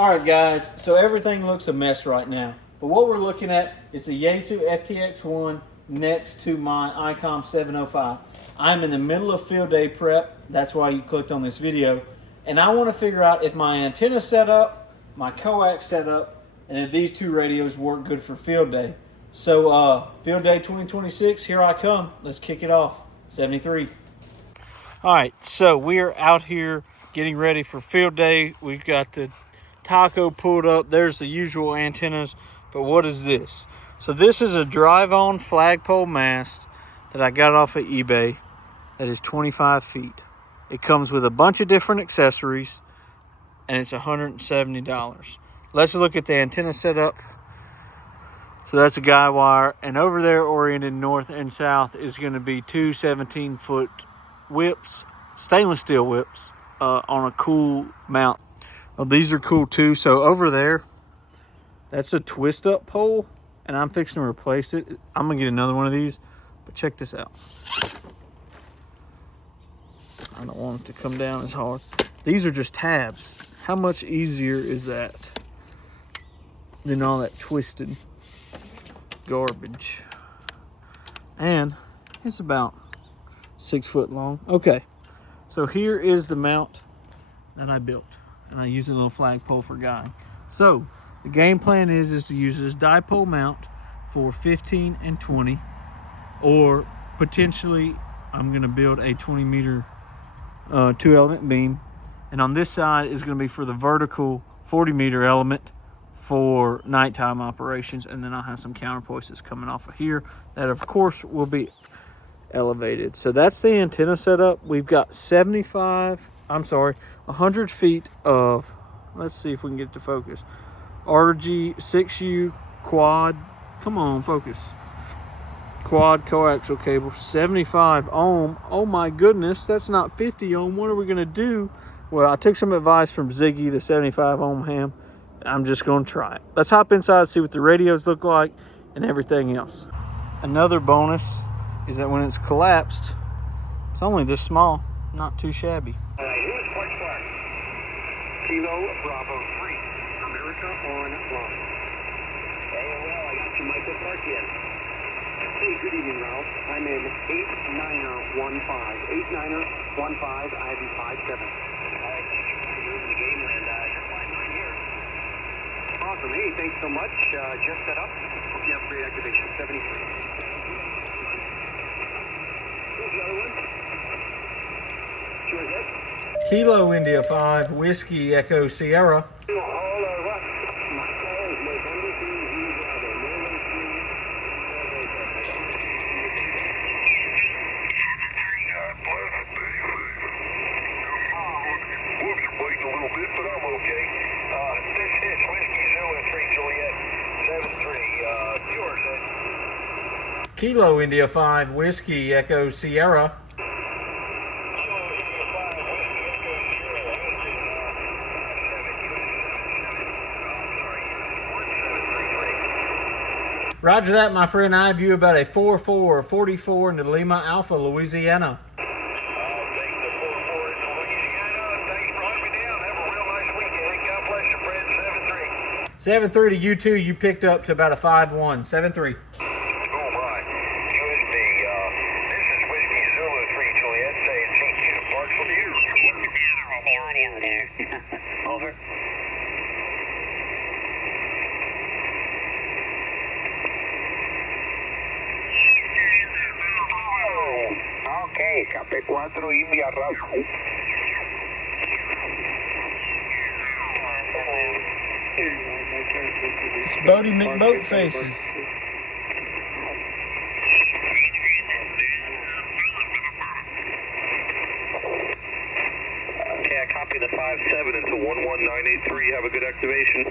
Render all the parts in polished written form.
Alright guys, so everything looks a mess right now. But what we're looking at is the Yaesu FTX1 next to my ICOM 705. I'm in the middle of field day prep, that's why you clicked on this video. And I want to figure out if my antenna setup, my coax setup, and if these two radios work good for field day. So field day 2026, here I come. Let's kick it off. 73. Alright, so we are out here getting ready for field day. We've got the taco pulled up. There's the usual antennas, but what is this? So this is a drive-on flagpole mast that I got off of eBay that is 25 feet. It comes with a bunch of different accessories and it's $170. Let's look at the antenna setup. So that's a guy wire, and over there oriented north and south is going to be two 17-foot whips, stainless steel whips, on a cool mount. Well, these are cool too. So over there, that's a twist up pole, and I'm fixing to replace it. I'm gonna get another one of these, but check this out. I don't want it to come down as hard. These are just tabs. How much easier is that than all that twisted garbage? And it's about 6 foot long. Okay, so here is the mount that I built, and I use a little flagpole for guiding. So the game plan is to use this dipole mount for 15 and 20, or potentially I'm going to build a 20 meter 2-element beam, and on this side is going to be for the vertical 40 meter element for nighttime operations, and then I'll have some counterpoises coming off of here that of course will be elevated. So that's the antenna setup. We've got 100 feet of, let's see if we can get it to focus, RG6U quad, come on, focus, quad coaxial cable, 75 ohm. Oh my goodness, that's not 50 ohm. What are we gonna do? Well, I took some advice from Ziggy, the 75 ohm ham. I'm just gonna try it. Let's hop inside, see what the radios look like and everything else. Another bonus is that when it's collapsed, it's only this small, not too shabby. Here's Flight Flag. Kilo Bravo 3, America on line. ARRL, I got you, Michael Park in. Hey, good evening, Ralph. I'm in 8915. 8915, Ivy 57. All right, thank you for moving the game land. You're flying mine here. Awesome. Hey, thanks so much. Just set up. Hope you have great activation. 73. Here's another one. Sure, yes. Kilo India 5 Whiskey Echo Sierra. Kilo India 5 Whiskey Echo Sierra. Roger that, my friend. I have you about a 4444 into Lima Alpha, Louisiana. Thanks to 44 into Louisiana. Thanks for hunting me down. Have a real nice weekend. God bless you, friend. 7-3. 7-3 to you too. You picked up to about a 5-1. 7-3. Over. Okay, Cape 4 India Ralph. It's Bodie McBoat faces. Copy the 57 into 11983. Have a good activation.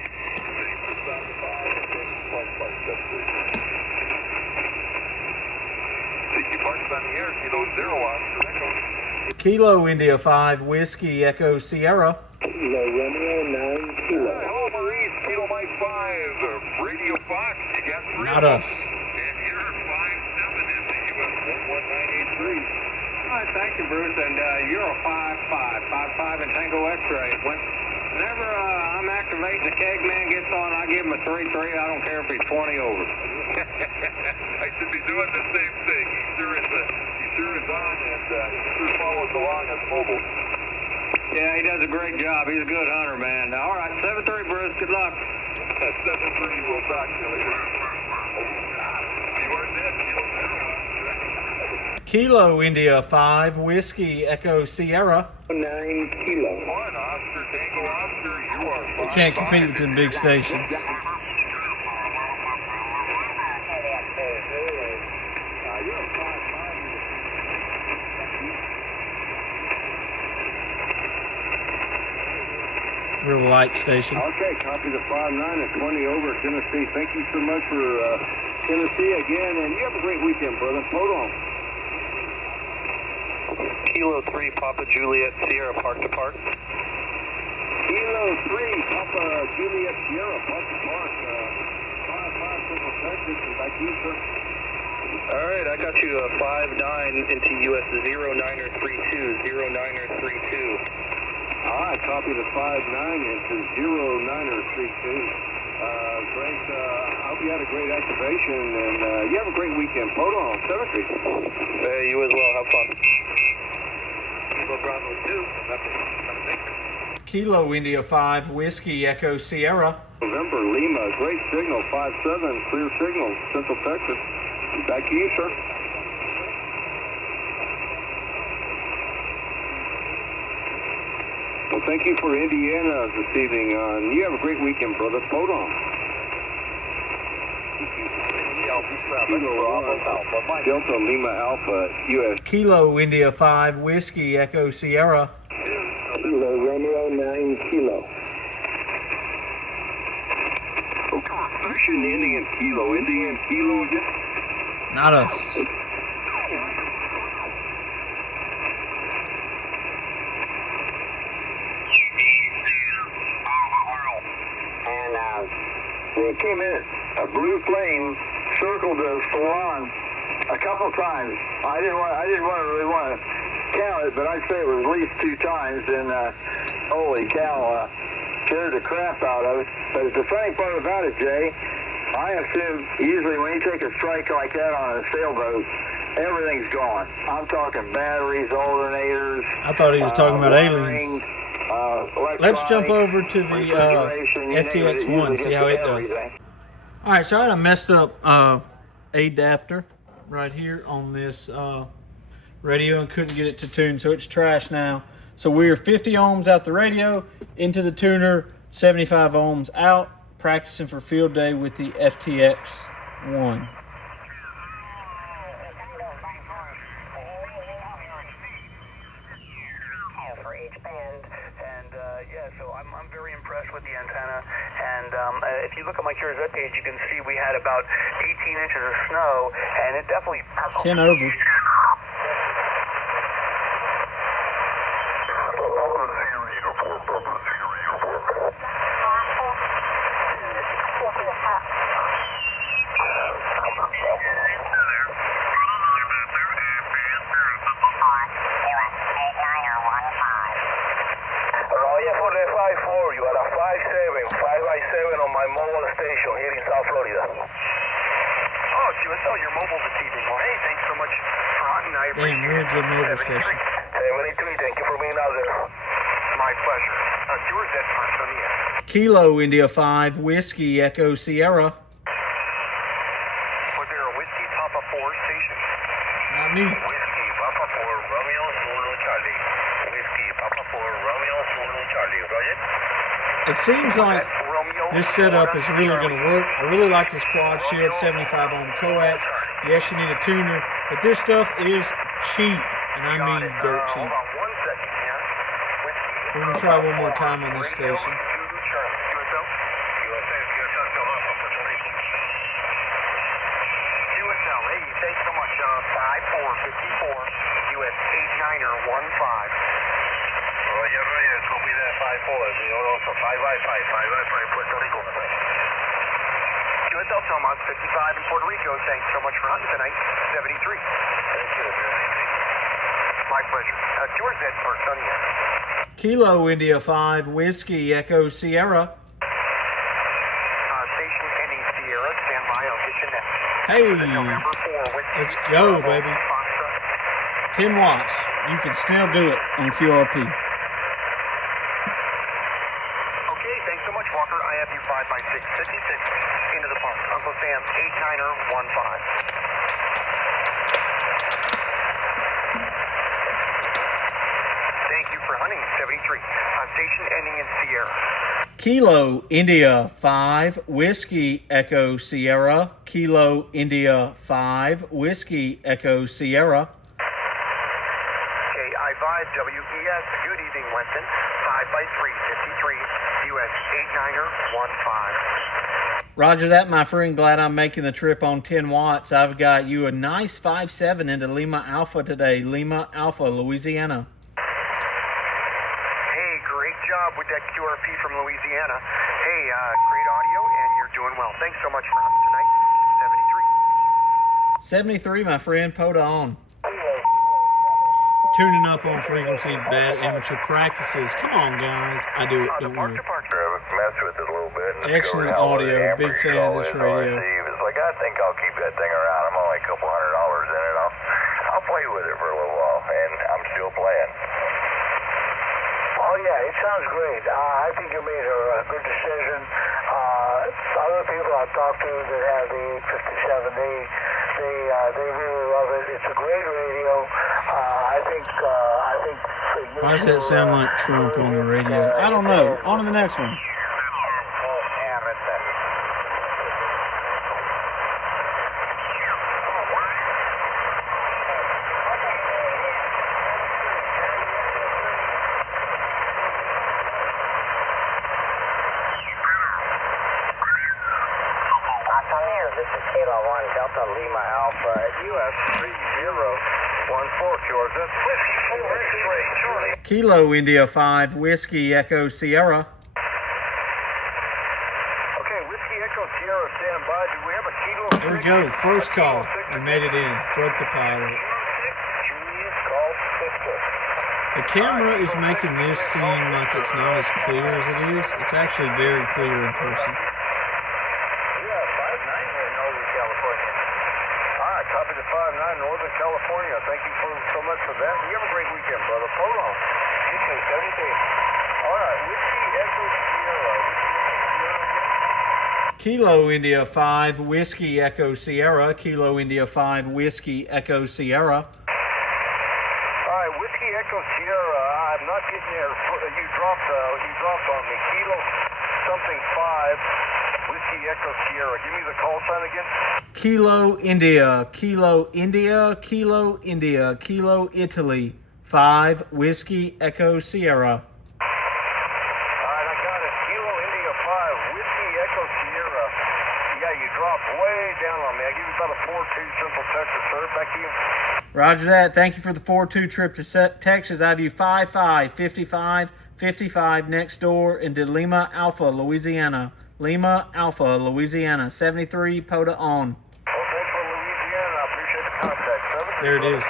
Kilo India 5 Whiskey Echo Sierra. Kilo Romeo 9 Kilo. Hello, Maurice. Kilo Mike 5. Radio Fox. You got 3. Not us. And you're 57 into US 11983. All right, thank you, Bruce. And you're a 5-5 and Tango X-ray. Went Whenever I'm activating, the keg man gets on, I give him a 3-3. I don't care if he's 20 over. I should be doing the same thing. He sure is on, and he sure follows along as mobile. Yeah, he does a great job. He's a good hunter, man. All right, 7-3, Bruce. Good luck. 7-3, we'll talk to you later. You are dead, Kilo India 5 Whiskey Echo Sierra. 9 kilo. 1 Oscar Tango Oscar, you are You can't compete with them big stations. Real light station. Okay, copy the 5-9 at 20 over Tennessee. Thank you so much for Tennessee again, and you have a great weekend, brother. Hold on. Kilo 3 Papa Juliet Sierra Park to Park. Kilo 3 Papa Juliet Sierra Park to Park. 5-5 Central Texas, and back to you, sir. All right, I got you 5-9 into US 09er 32, 09er 32. All right, copy the 5-9 into 09er 32. Great. I hope you had a great activation, and you have a great weekend. Hold on, 7-3. Hey, you as well. Have fun. Kilo Bravo 2. Kilo India 5 Whiskey Echo Sierra. November Lima, great signal, 5-7, clear signal, Central Texas. Back to you, sir. Well, thank you for Indiana this evening. You have a great weekend, brother. Hold on. Delta Lima Alpha, US. Kilo India 5 Whiskey Echo Sierra. Kilo Romeo 9 kilo. Ocean Indian Kilo. Indian Kilo again? Not us. It came in, a blue flame circled the salon a couple times. I didn't really want to count it, but I'd say it was at least 2 times, and holy cow, scared the crap out of it. But the funny part about it, Jay, I assume usually when you take a strike like that on a sailboat, everything's gone. I'm talking batteries, alternators. I thought he was talking about wiring, aliens. Let's jump over to the FTX1, see how it does. All right, so I had a messed up adapter right here on this radio and couldn't get it to tune, so it's trash now. So we're 50 ohms out the radio, into the tuner, 75 ohms out, practicing for field day with the FTX1. For each band, and yeah, so I'm very impressed with the antenna. And if you look at my Curious web page, you can see we had about 18 inches of snow, and it definitely 10 over. You had a 5-7 on my mobile station here in South Florida. Oh, QSL, your mobile this evening. Well, hey, thanks so much for hunting. I appreciate Damn, real good mobile station. 73, thank you for being out there. My pleasure. Yours at first on the air. Kilo India 5 Whiskey Echo Sierra. Was there a Whiskey Papa 4 station? Not me. Whiskey Papa 4 Romeo Zulu Charlie. Whiskey Papa 4 Romeo Zulu Charlie. Roger? It seems like this setup is really going to work. I really like this quad shield 75 ohm coax. Yes, you need a tuner, but this stuff is cheap, and I mean dirt cheap. Hold on 1 second here. We're going to try one more time on this station. QSL, hey, thanks so much. 5454, US 89er 15. Roger, Roger, copy that 5-4. You're also 5-5, Puerto Rico. QSL Tomas, 55 in Puerto Rico. Thanks so much for hunting tonight. 73. Thank you. My pleasure. QRZ Park on the air. Kilo India 5, Whiskey Echo Sierra. Station ending Sierra, stand by, I'll get you next. Hey, November 4, Whiskey. let's go, baby. Foxtrot. 10 watts. You can still do it on QRP. Okay, thanks so much, Walker. I have you 5x6, 56 into the pump. Uncle Sam, 89er15. Thank you for hunting, 73. Station ending in Sierra. Kilo India 5, Whiskey Echo Sierra. Kilo India 5, Whiskey Echo Sierra. KI5 WES, good evening, Winston. 5x3, 53, US 89er15. Roger that, my friend. Glad I'm making the trip on 10 watts. I've got you a nice 5.7 into Lima Alpha today. Lima Alpha, Louisiana. Hey, great job with that QRP from Louisiana. Hey, great audio, and you're doing well. Thanks so much for hunting tonight. 73, my friend. POTA on. Tuning up on frequency, bad amateur practices. Come on, guys. I do it, don't worry. Mess with it a little bit. And Excellent discovered how audio. the Big amperage fan of this all is radio. receive. It's like, I think I'll keep that thing around. I'm only a couple $100 in it. I'll play with it for a little while, and I'm still playing. Oh yeah, it sounds great. I think you made a good decision. Other people I've talked to that have the 857, they really love it. It's a great radio. I think for you. Why does that sound like Trump on the radio? I don't know. On to the next one. This is Kilo 1 Delta Lima Alpha US 3014 George. That's Whiskey 4 X-ray Charlie. Kilo India 5, Whiskey Echo Sierra. Okay, Whiskey Echo Sierra, stand by. Do we have a Kilo? There we go. First call. We made it in. Broke the pilot. Call 6. The camera is making this seem like it's not as clear as it is. It's actually very clear in person. Copy the 59, Northern California. Thank you so much for that. You have a great weekend, brother. Hold on. You too, 70. All right, Whiskey Echo Sierra. Kilo India 5, Whiskey Echo Sierra. Kilo India 5, Whiskey Echo Sierra. All right, Whiskey Echo Sierra. I'm not getting there. You dropped on me. Kilo something 5. Whiskey Echo Sierra. Give me the call sign again. Kilo India, Kilo India, Kilo India, Kilo Italy, 5, Whiskey Echo Sierra. All right, I got it. Kilo India 5, Whiskey Echo Sierra. Yeah, you dropped way down on me. I give you about a 4-2 Central Texas, sir. Back to you. Roger that. Thank you for the 4-2 trip to Texas. I have you 5-5, 55, 55 next door into Lima Alpha, Louisiana. Lima Alpha, Louisiana, 73, POTA on. Well, thanks for Louisiana. I appreciate the contact. 73. There it is.